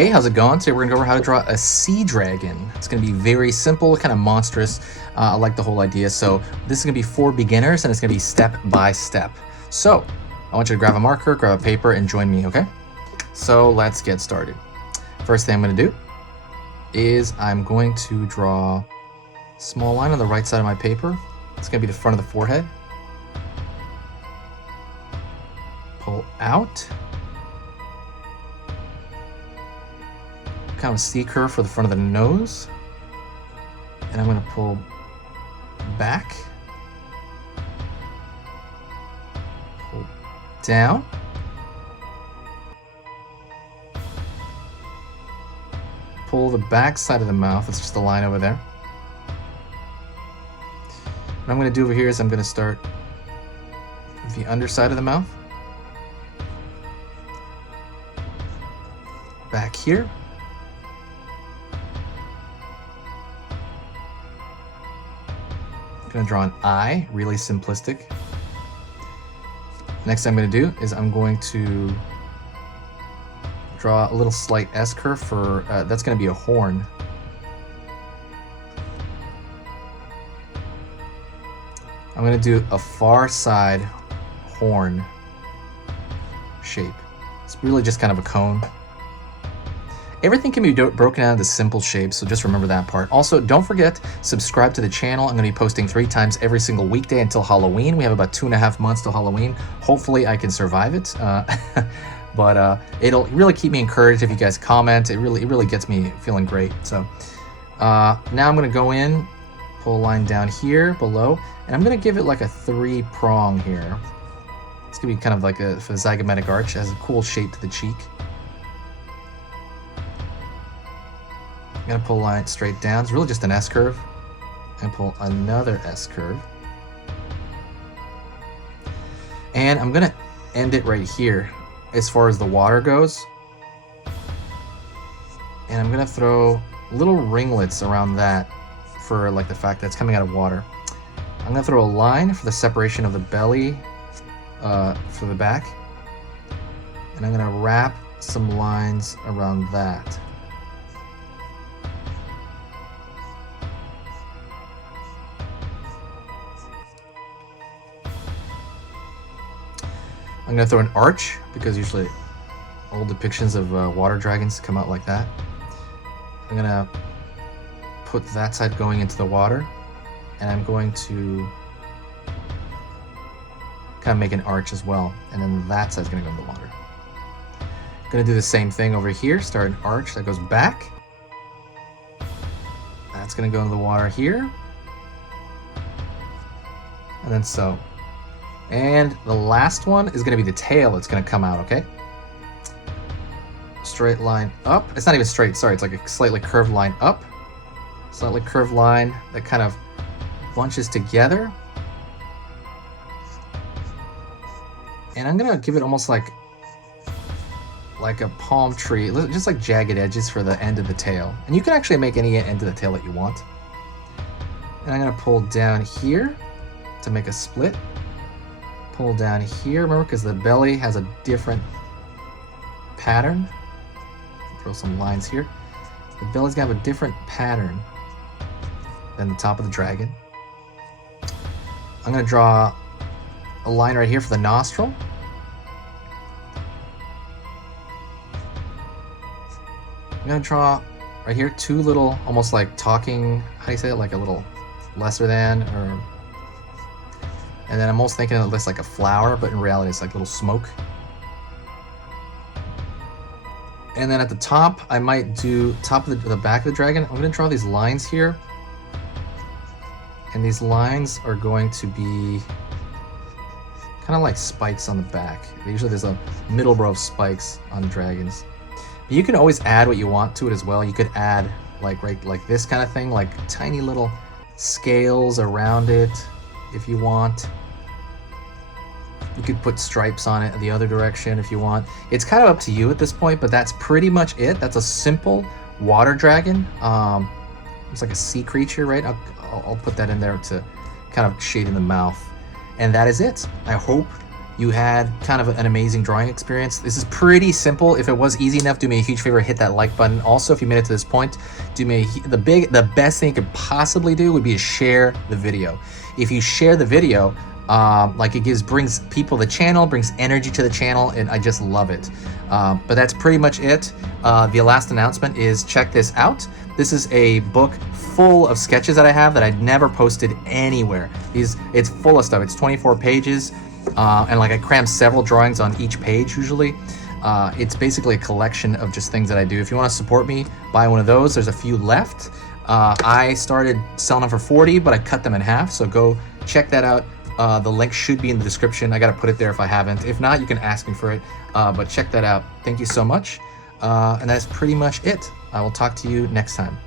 Hey, how's it going? Today we're gonna go over how to draw a sea dragon. It's gonna be very simple, kind of monstrous. I like the whole idea. So this is gonna be for beginners and it's gonna be step by step. So I want you to grab a marker, grab a paper, and join me, okay? So let's get started. First thing I'm gonna do is I'm going to draw a small line on the right side of my paper. It's gonna be the front of the forehead. Pull out. Kind of a C curve for the front of the nose, and I'm going to pull back, pull down, pull the back side of the mouth. It's just a line over there. What I'm going to do over here is I'm going to start with the underside of the mouth, back here. I'm gonna draw an eye, really simplistic. Next thing I'm gonna do is I'm going to draw a little slight S curve for, that's gonna be a horn. I'm gonna do a far side horn shape. It's really just kind of a cone. Everything can be broken down into simple shapes, so just remember that part. Also, don't forget, subscribe to the channel. I'm going to be posting 3 times every single weekday until Halloween. We have about 2.5 months till Halloween. Hopefully, I can survive it. But it'll really keep me encouraged if you guys comment. It really gets me feeling great. So now I'm going to go in, pull a line down here below, and I'm going to give it like a 3-prong here. It's going to be kind of like a zygomatic arch. It has a cool shape to the cheek. I'm gonna pull a line straight down. It's really just an S curve. And pull another S curve. And I'm gonna end it right here as far as the water goes. And I'm gonna throw little ringlets around that for like the fact that it's coming out of water. I'm gonna throw a line for the separation of the belly for the back. And I'm gonna wrap some lines around that. I'm going to throw an arch, because usually old depictions of water dragons come out like that. I'm going to put that side going into the water, and I'm going to kind of make an arch as well, and then that side's going to go in the water. I'm going to do the same thing over here, start an arch that goes back. That's going to go into the water here, and then so. And the last one is going to be the tail that's going to come out, okay? Straight line up. It's not even straight, sorry. It's like a slightly curved line up. Slightly curved line that kind of bunches together. And I'm going to give it almost like a palm tree, just like jagged edges for the end of the tail. And you can actually make any end of the tail that you want. And I'm going to pull down here to make a split. Pull down here, remember, because the belly has a different pattern. Throw some lines here. The belly's gonna have a different pattern than the top of the dragon. I'm gonna draw a line right here for the nostril. I'm gonna draw right here 2 little, almost like talking, how do you say it, like a little lesser than, or... And then I'm almost thinking of this like a flower, but in reality it's like little smoke. And then at the top, I might do top of the back of the dragon. I'm going to draw these lines here. And these lines are going to be kind of like spikes on the back. Usually there's a middle row of spikes on dragons. But you can always add what you want to it as well. You could add like this kind of thing, like tiny little scales around it if you want. You could put stripes on it the other direction if you want. It's kind of up to you at this point, but that's pretty much it. That's a simple water dragon. It's like a sea creature, right? I'll put that in there to kind of shade in the mouth. And that is it. I hope you had kind of an amazing drawing experience. This is pretty simple. If it was easy enough, do me a huge favor, hit that like button. Also, if you made it to this point, do me the best thing you could possibly do would be to share the video. If you share the video, like it brings people to the channel, brings energy to the channel, and I just love it. But that's pretty much it. The last announcement is check this out. This is a book full of sketches that I have that I'd never posted anywhere. It's full of stuff. It's 24 pages, and like I cram several drawings on each page usually. It's basically a collection of just things that I do. If you want to support me, buy one of those. There's a few left. I started selling them for 40, but I cut them in half. So go check that out. The link should be in the description. I got to put it there if I haven't. If not, you can ask me for it, but check that out. Thank you so much. And that's pretty much it. I will talk to you next time.